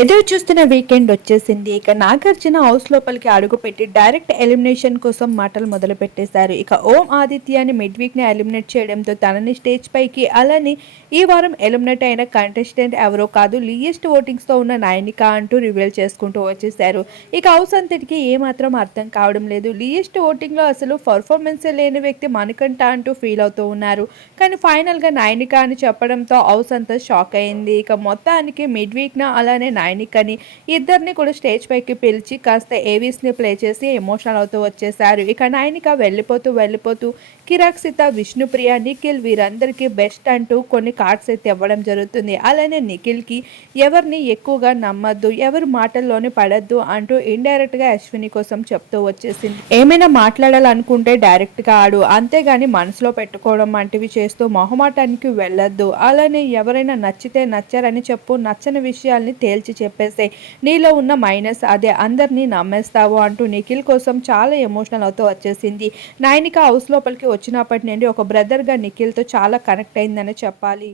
ఎదురు చూస్తున్న వీకెండ్ వచ్చేసింది. ఇక నాగార్జున హౌస్ లోపలికి అడుగుపెట్టి డైరెక్ట్ ఎలిమినేషన్ కోసం మాటలు మొదలు పెట్టేశారు. ఇక ఓం ఆదిత్యని మిడ్ వీక్ ని ఎలిమినేట్ చేయడంతో తనని స్టేజ్ పైకి, అలానే ఈ వారం ఎలిమినేట్ అయిన కంటెస్టెంట్ ఎవరో కాదు, లీయెస్ట్ ఓటింగ్స్ తో ఉన్న నయనిక అంటూ రివీల్ చేసుకుంటూ వచ్చేసారు. ఇక హౌస్ అంతటికి ఏమాత్రం అర్థం కావడం లేదు. లీయెస్ట్ ఓటింగ్ లో అసలు పర్ఫార్మెన్స్ లేని వ్యక్తి మణికంఠ అంటూ ఫీల్ అవుతూ ఉన్నారు. కానీ ఫైనల్ గా నయనిక అని చెప్పడంతో హౌస్ అంతా షాక్ అయింది. ఇక మొత్తానికి మిడ్ వీక్ న అలానే నయనికని ఇద్దరిని కూడా స్టేజ్ పైకి పిలిచి కాస్త ఏవీస్ని ప్లే చేసి ఎమోషనల్ అవుతూ వచ్చేసారు. ఇక నయనిక వెళ్ళిపోతూ కిరాక్సిత, విష్ణుప్రియ, నిఖిల్ వీరందరికీ బెస్ట్ అంటూ కొన్ని కార్డ్స్ అయితే ఇవ్వడం జరుగుతుంది. అలానే నిఖిల్కి ఎవరిని ఎక్కువగా నమ్మద్దు, ఎవరు మాటల్లోనే పడద్దు అంటూ ఇండైరెక్ట్ గా అశ్విని కోసం చెప్తూ వచ్చేసింది. ఏమైనా మాట్లాడాలనుకుంటే డైరెక్ట్ గా ఆడు, అంతేగాని మనసులో పెట్టుకోవడం వంటివి చేస్తూ మొహమాటానికి వెళ్ళొద్దు. అలానే ఎవరైనా నచ్చితే నచ్చారని చెప్పు, నచ్చని విషయాల్ని తేల్చి చెప్పేసే, నీలో ఉన్న మైనస్ అదే, అందరినీ నమ్మేస్తావు అంటూ నిఖిల్ కోసం చాలా ఎమోషనల్ అవుతూ వచ్చేసింది. నయనిక హౌస్ లోపలికి వచ్చినప్పటి నుండి ఒక బ్రదర్గా నిఖిల్తో చాలా కనెక్ట్ అయిందని చెప్పాలి.